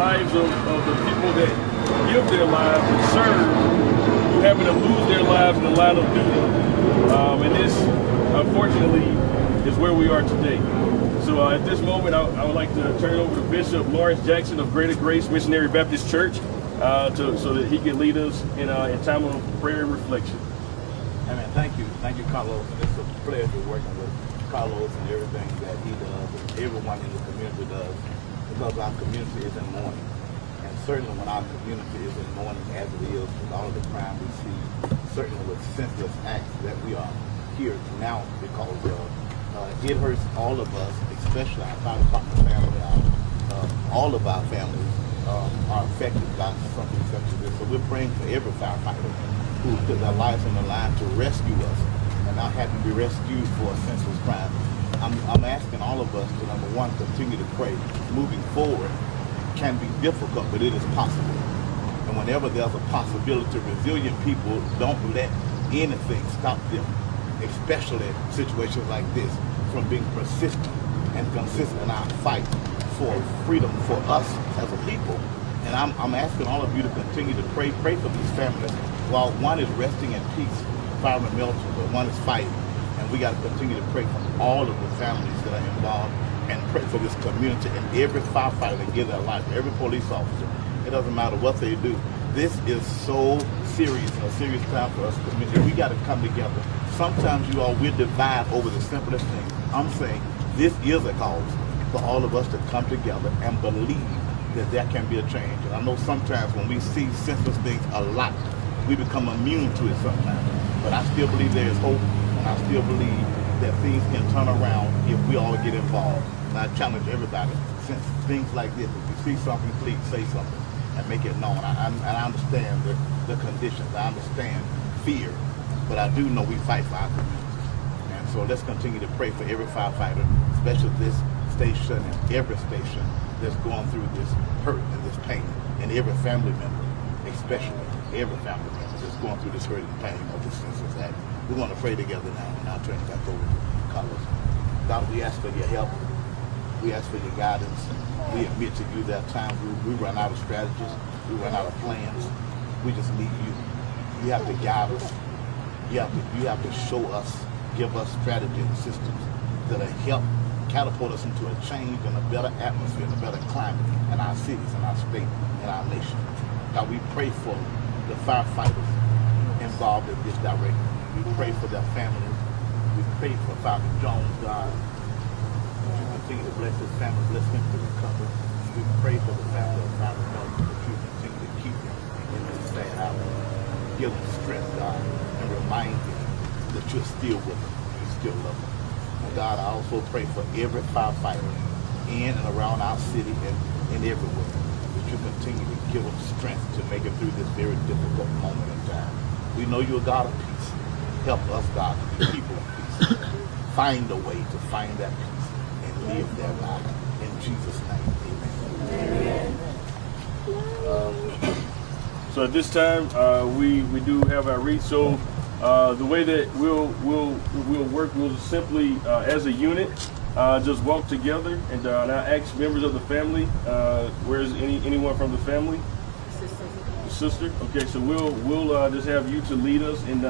lives of the people that give their lives and serve, who happen to lose their lives in the line of duty. And this, unfortunately, is where we are today. So at this moment, I would like to turn it over to Bishop Lawrence Jackson of Greater Grace Missionary Baptist Church so that he can lead us in time of prayer and reflection. Amen. Thank you, Carlos. And it's a pleasure working with Carlos and everything that he does and everyone in the community does, because our community is in mourning. And certainly when our community is in mourning, as it is with all of the crime we see, certainly with senseless acts that we are here now because of, it hurts all of us, especially our fire department family. All of our families are affected by something such as this. So we're praying for every firefighter who put their lives on the line to rescue us and not having to be rescued for a senseless crime. I'm asking all of us to, number one, continue to pray. Moving forward can be difficult, but it is possible. And whenever there's a possibility, resilient people don't let anything stop them, especially situations like this, from being persistent and consistent in our fight for freedom for us as a people. And I'm asking all of you to continue to pray for these families. While one is resting in peace, Fireman Melton, but one is fighting. And we got to continue to pray for all of the families that are involved and pray for this community and every firefighter that gives their life, every police officer. It doesn't matter what they do. This is so serious, a serious time for us community. We got to come together. Sometimes you all, we're divided over the simplest thing. I'm saying this is a cause for all of us to come together and believe that there can be a change. And I know sometimes when we see senseless things a lot, we become immune to it sometimes. But I still believe there is hope, and I still believe that things can turn around if we all get involved. And I challenge everybody, since things like this, if you see something, please say something and make it known. I understand the conditions. I understand fear, but I do know we fight for our community. And so let's continue to pray for every firefighter, especially this station and every station that's going through this hurt and this pain, and every family member, especially every family member that's going through this hurt and pain of this senseless act. We want to pray together now, and I'll turn it back over to Carlos. God, we ask for your help. We ask for your guidance. We admit to you that times we run out of strategies, we run out of plans. We just need you. You have to guide us. You have to show us, give us strategy and systems that'll help catapult us into a change and a better atmosphere and a better climate in our cities, in our state, in our nation. God, we pray for the firefighters involved in this direction. We pray for their families. We pray for Fireman Jones, God. That you continue to bless his family, bless him to recover. We pray for the family of Fireman Melton, that you continue to keep him in this sad hour. Give him strength, God, and remind him that you're still with him, you still love him. And God, I also pray for every firefighter in and around our city and everywhere, that you continue to give them strength to make it through this very difficult moment in time. We know you're a God of peace. Help us, God, to be people of peace. Find a way to find that peace and live thereby. In Jesus' name, amen. So at this time, we do have our Wreath. So the way that we'll work, we'll simply, as a unit, just walk together, and now ask members of the family. Where's anyone from the family? Sister. Okay, so we'll just have you to lead us in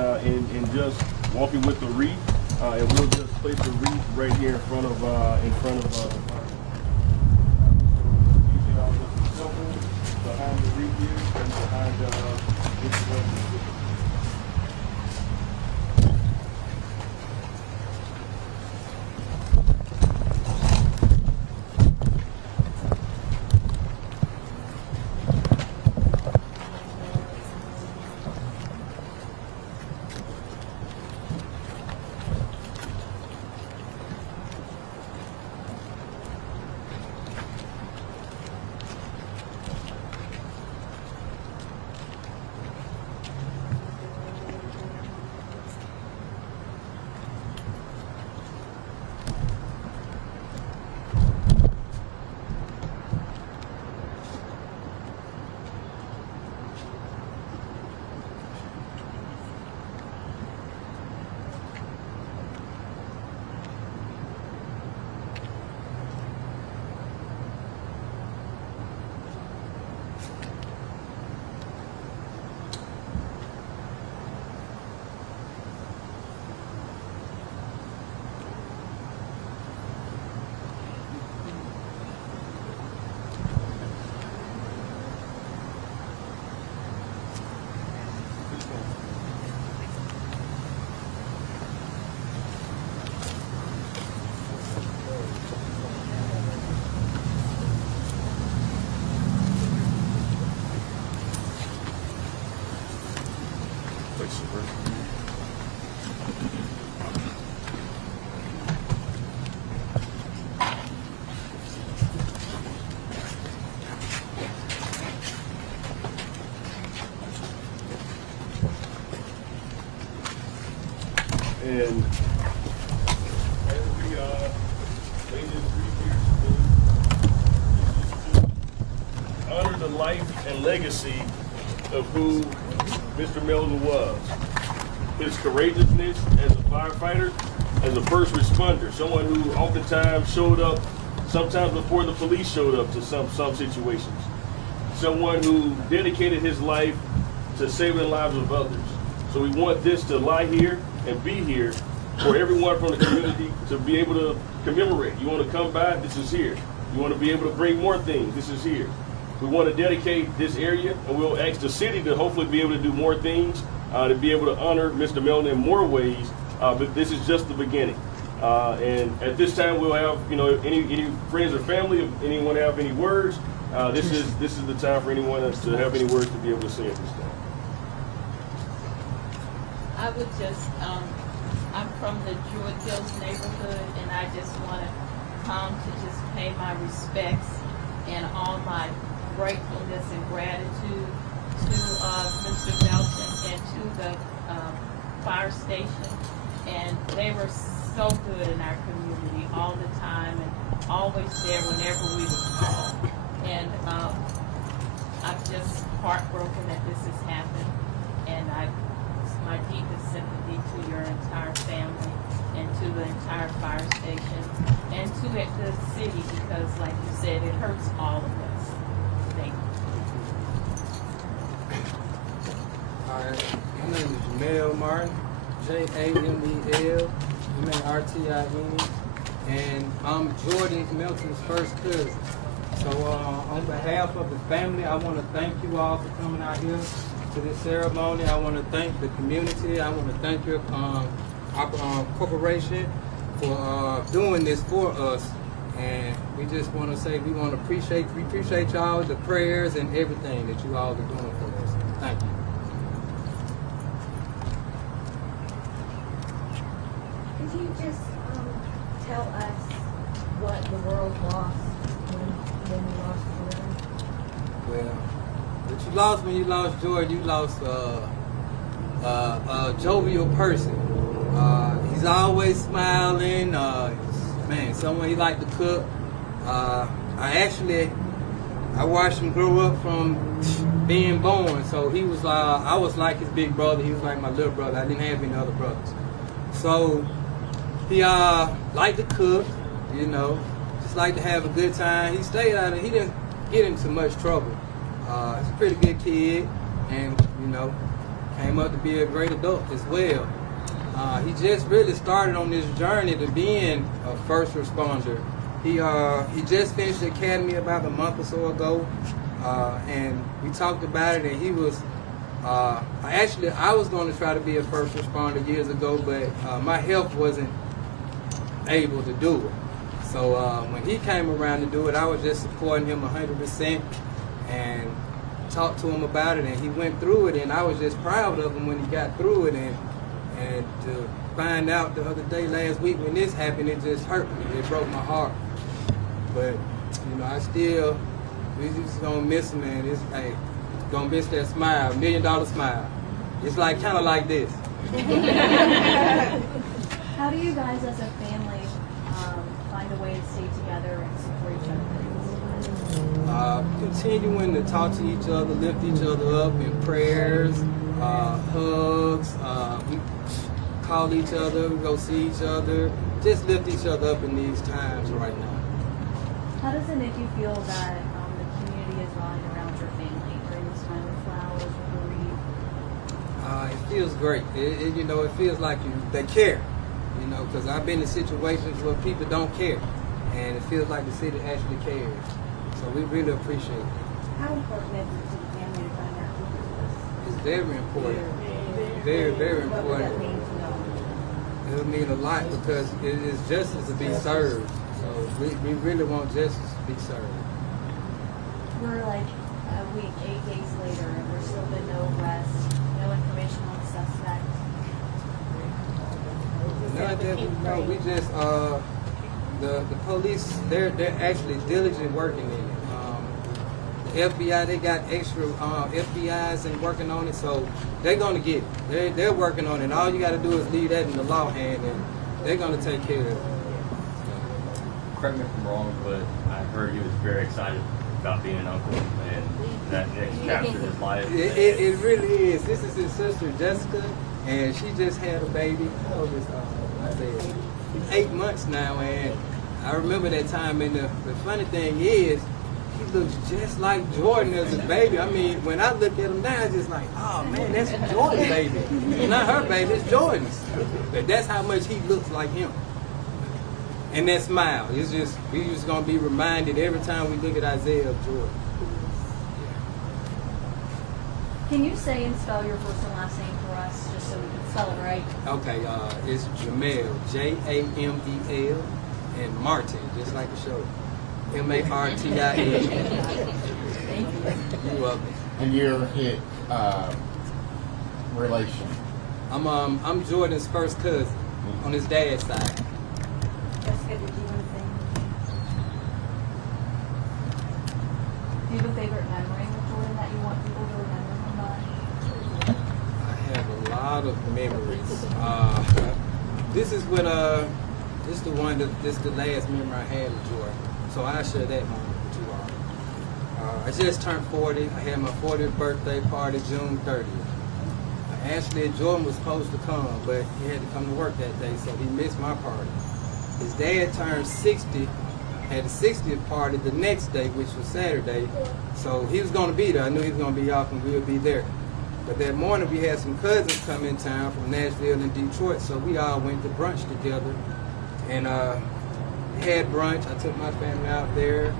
just walking with the wreath, and we'll just place the wreath right here in front of the fire. Behind the wreath here, and behind And as we lay this wreath here, to honor the life and legacy of who Mr. Melton was. His courageousness as a firefighter, as a first responder, someone who oftentimes showed up, sometimes before the police showed up to some situations. Someone who dedicated his life to saving the lives of others. So we want this to lie here and be here for everyone from the community to be able to commemorate. You want to come by, this is here. You want to be able to bring more things, this is here. We want to dedicate this area, and we'll ask the city to hopefully be able to do more things, to be able to honor Mr. Melton in more ways, but this is just the beginning. And at this time, we'll have, any friends or family, if anyone have any words, this is the time for anyone else to have any words to be able to say at this time. I would just, I'm from the Druid Hills neighborhood, and I just want to come to just pay my respects and all my gratefulness and gratitude to Mr. Melton and to the fire station. And they were so good in our community all the time and always there whenever we would call. And I'm just heartbroken that this has happened, and my deepest sympathy to your entire family and to the entire fire station and to the city, because like you said, it hurts all of us. Thank you. All right, my name is Jamel Martin, Jamel, Martin, and I'm Jordan Melton's first cousin. So on behalf of the family, I want to thank you all for coming out here to this ceremony. I want to thank the community. I want to thank your corporation for doing this for us. And we just want to say we appreciate y'all, the prayers and everything that you all are doing for us. Thank you. Could you just tell us what the world lost when you lost Jordan? Well, what you lost when you lost Jordan, you lost a jovial person. He's always smiling. Someone he liked to cook. I watched him grow up from being born. So he was, I was like his big brother. He was like my little brother. I didn't have any other brothers. So he liked to cook, just liked to have a good time. He stayed out of, he didn't get into much trouble. He's a pretty good kid, and came up to be a great adult as well. He just really started on this journey to being a first responder. He just finished the academy about a month or so ago, and we talked about it. And he was I was going to try to be a first responder years ago, but my health wasn't able to do it. So when he came around to do it, I was just supporting him 100% and talked to him about it, and he went through it, and I was just proud of him when he got through it. And to find out the other day, last week, when this happened, it just hurt me. It broke my heart. But we just gonna miss him, man. Gonna miss that smile, $1 million smile. It's kind of like this. How do you guys as a family find a way to stay together and support each other? Continuing to talk to each other, lift each other up in prayers, hugs. We call each other, we go see each other. Just lift each other up in these times right now. How does it make you feel that the community is rallying around your family during this time of flowers or bereavement? It feels great. It feels like they care. Because I've been in situations where people don't care, and it feels like the city actually cares. So we really appreciate it. How important is it to the family to find out who this is? It's very important. Very, very What would that important. mean to know? It would mean a lot because it is justice to be served. So we really want justice to be served. We're a week, 8 days later, and there's still been no arrest, no information on the suspect. Not that we know. We just the police. They're actually diligently working in it. The FBI, they got extra FBI's and working on it, so they're gonna get it. They're working on it. All you got to do is leave that in the law hand, and they're gonna take care of it. Correct me if I'm wrong, but I heard he was very excited about being an uncle and that next chapter in his life. It really is. This is his sister Jessica, and she just had a baby. How old is Isaiah? He's 8 months now, and I remember that time. And the funny thing is, he looks just like Jordan as a baby. I mean, when I look at him now, it's just like, oh man, that's Jordan's baby. It's not her baby, it's Jordan's. But that's how much he looks like him. And that smile, it's just, we just gonna be reminded every time we look at Isaiah of Jordan. Can you say and spell your first and last name for us, just so we can celebrate? Okay, it's Jamel, Jamel, and Martin, just like the show. Martin. You're welcome. And your relation? I'm Jordan's first cousin on his dad's side. Jessica, did you want to say anything? Do you have a favorite memory with Jordan that you want people to remember him by? I have a lot of memories. This is when this is the one that this is the last memory I had with Jordan. So I share that moment with you all. I just turned 40. I had my 40th birthday party June 30th. Actually, Jordan was supposed to come, but he had to come to work that day, so he missed my party. His dad turned 60, had the 60th party the next day, which was Saturday. So he was going to be there. I knew he was going to be off and we would be there. But that morning we had some cousins come in town from Nashville and Detroit, so we all went to brunch together. And had brunch. I took my family out there,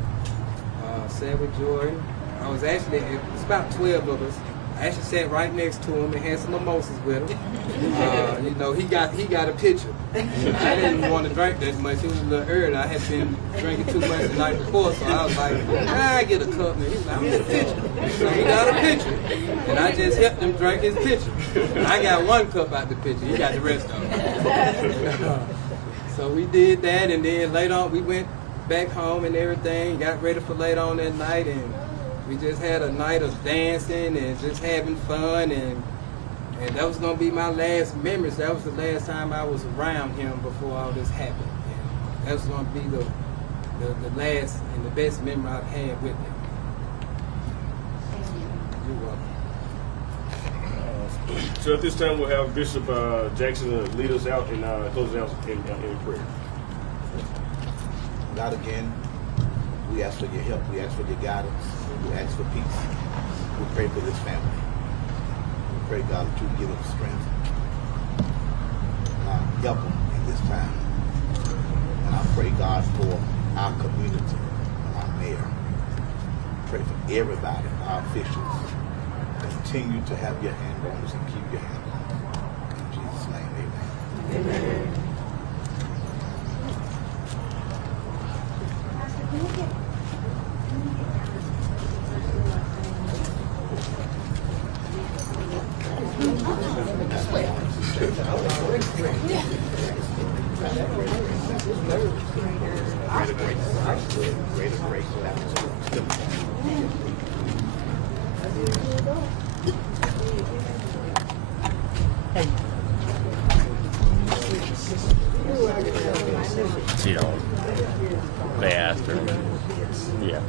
sat with Jordan. I was actually, it was about 12 of us. I actually sat right next to him and had some mimosas with him. You know, he got a picture. I didn't want to drink that much. It was a little early. I had been drinking too much the night before, so I was like, I get a cup. And he was like, I'm get a picture. So he got a picture. And I just helped him drink his picture. I got one cup out the picture. He got the rest of it. So we did that, and then later on we went back home and everything, got ready for later on that night, and we just had a night of dancing and just having fun, and that was gonna be my last memories. That was the last time I was around him before all this happened. And that was gonna be the last and the best memory I've had with him. You're welcome. So at this time, we'll have Bishop Jackson lead us out and close us out in prayer. God, again, we ask for your help. We ask for your guidance. We ask for peace. We pray for this family. We pray, God, that you give them strength. Help them in this time. And I pray, God, for our community, our mayor. Pray for everybody, our officials. Continue to have your hand on us and keep your hand on us. In Jesus' name, amen. Amen. Pastor, can we get Greater grace. You know, they asked her. Yeah.